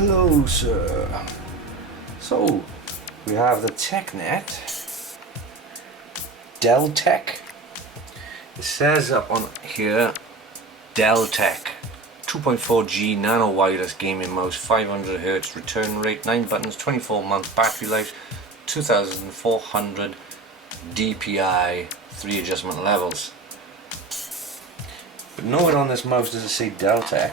Hello, sir. So, we have the Tecknet Delteck. It says up on here, Delteck 2.4G nano wireless gaming mouse, 500Hz return rate, 9 buttons, 24-month battery life, 2400 DPI, 3 adjustment levels. But nowhere on this mouse does it say Delteck.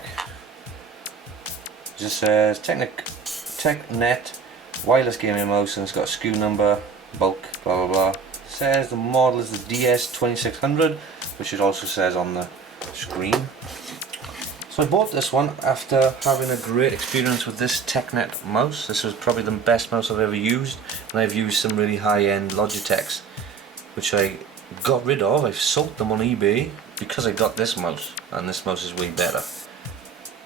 It just says Tecknet wireless gaming mouse, and it's got a SKU number, bulk, blah blah blah. It says the model is the DS2600, which it also says on the screen. So I bought this one after having a great experience with this Tecknet mouse. This was probably the best mouse I've ever used, and I've used some really high-end Logitechs, which I got rid of. I've sold them on eBay because I got this mouse, and this mouse is way better.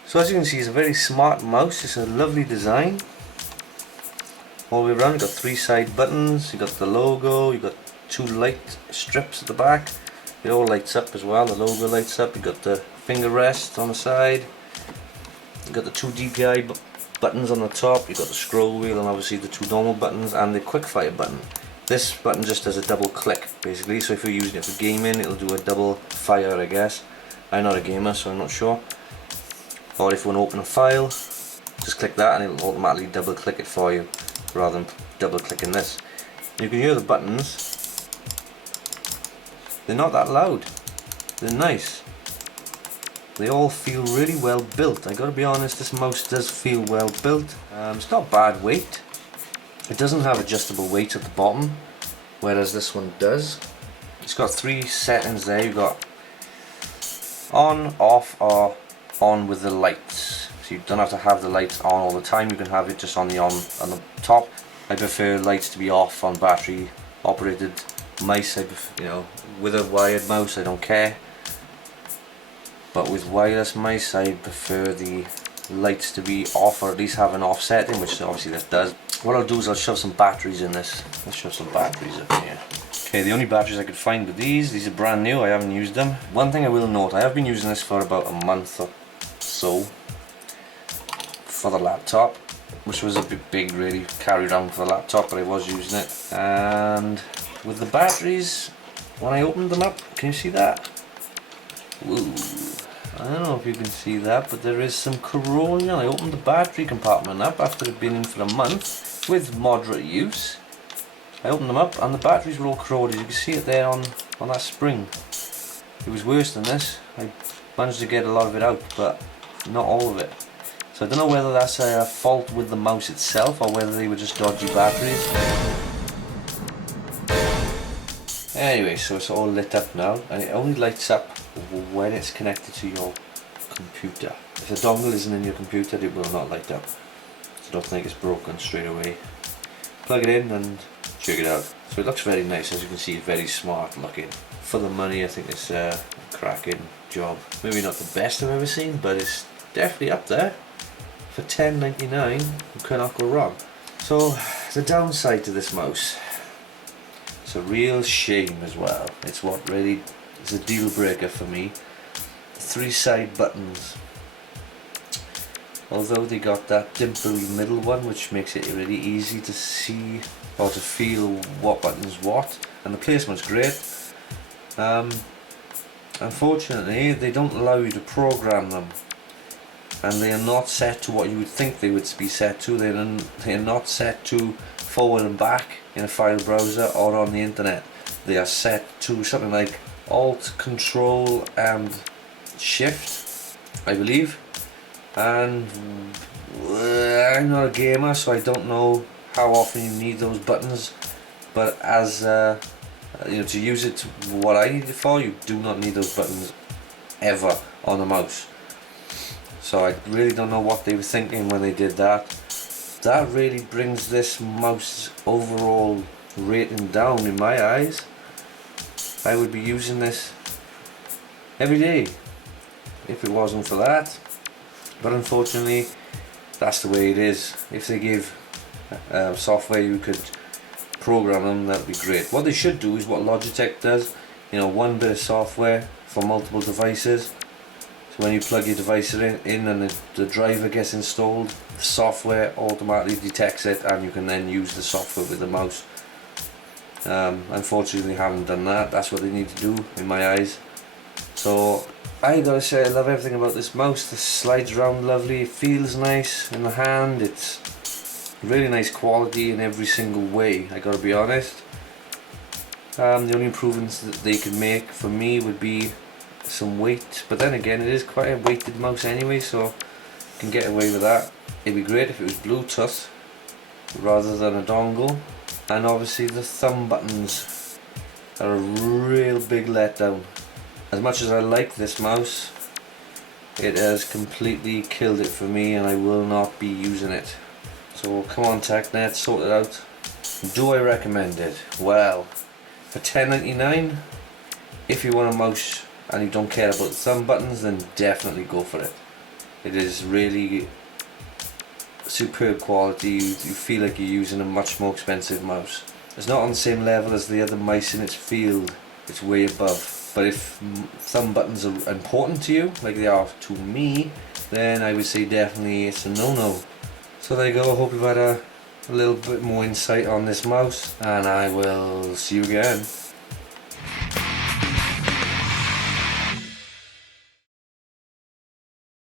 So as you can see, it's a very smart mouse. It's a lovely design. All the way around, you've got 3 side buttons, you've got the logo, you've got 2 light strips at the back. It all lights up as well, the logo lights up. You've got the finger rest on the side, you've got the 2 DPI buttons on the top, you've got the scroll wheel, and obviously the 2 normal buttons and the quick fire button. This button just does a double click basically, so if you're using it for gaming, it'll do a double fire, I guess. I'm not a gamer, so I'm not sure. Or if you want to open a file, just click that and it'll automatically double click it for you, rather than double clicking this. You can hear the buttons. They're not that loud. They're nice. They all feel really well built. I gotta be honest, this mouse does feel well built. It's not bad weight. It doesn't have adjustable weight at the bottom, whereas this one does. It's got 3 settings there. You've got on, off, or on with the lights. So you don't have to have the lights on all the time. You can have it just on the top. I prefer lights to be off on battery operated mice. With a wired mouse I don't care, but with wireless mice I prefer the lights to be off, or at least have an off setting, which obviously this does. What I'll do is I'll shove some batteries in this. Let's shove some batteries up in here. Okay, the only batteries I could find were these are brand new, I haven't used them. One thing I will note, I have been using this for about a month or so for the laptop, which was a bit big really, carry around for the laptop, but I was using it. And with the batteries, when I opened them up, can you see that? Woo. I don't know if you can see that, but there is some corrosion. I opened the battery compartment up after it had been in for a month with moderate use. I opened them up and the batteries were all corroded. You can see it there on that spring. It was worse than this. I managed to get a lot of it out, but not all of it. So I don't know whether that's a fault with the mouse itself or whether they were just dodgy batteries. Anyway, so it's all lit up now, and it only lights up when it's connected to your computer. If the dongle isn't in your computer, it will not light up. So don't think it's broken straight away. Plug it in and check it out. So it looks very nice, as you can see, very smart looking. For the money, I think it's a cracking job. Maybe not the best I've ever seen, but it's definitely up there. For $10.99, you cannot go wrong. So the downside to this mouse, it's a real shame as well. It's what really is a deal breaker for me. 3 side buttons. Although they got that dimply middle one, which makes it really easy to see or to feel what button's what, and the placement's great. Unfortunately, they don't allow you to program them, and they are not set to what you would think they would be set to. They are not set to forward and back in a file browser or on the internet. They are set to something like Alt, Control and Shift, I believe. And I'm not a gamer, so I don't know how often you need those buttons, but as to use it to what I need it for, you do not need those buttons ever on a mouse. So I really don't know what they were thinking when they did that. That really brings this mouse overall rating down in my eyes. I would be using this every day if it wasn't for that, but unfortunately that's the way it is. If they give software you could program them, that'd be great. What they should do is what Logitech does, one bit of software for multiple devices. when you plug your device in and the driver gets installed, the software automatically detects it and you can then use the software with the mouse. Unfortunately, I haven't done that. That's what they need to do in my eyes. So I gotta say, I love everything about this mouse. This slides around lovely, it feels nice in the hand, it's really nice quality in every single way, I gotta be honest. The only improvements that they could make for me would be some weight, but then again, it is quite a weighted mouse anyway, so you can get away with that. It'd be great if it was Bluetooth rather than a dongle. And obviously the thumb buttons are a real big letdown. As much as I like this mouse, it has completely killed it for me and I will not be using it. So come on Tecknet, sort it out. Do I recommend it? Well, for $10.99, if you want a mouse and you don't care about the thumb buttons, then definitely go for it. It is really superb quality. You feel like you're using a much more expensive mouse. It's not on the same level as the other mice in its field, it's way above. But if thumb buttons are important to you, like they are to me, then I would say definitely it's a no-no. So there you go, I hope you've had a little bit more insight on this mouse, and I will see you again.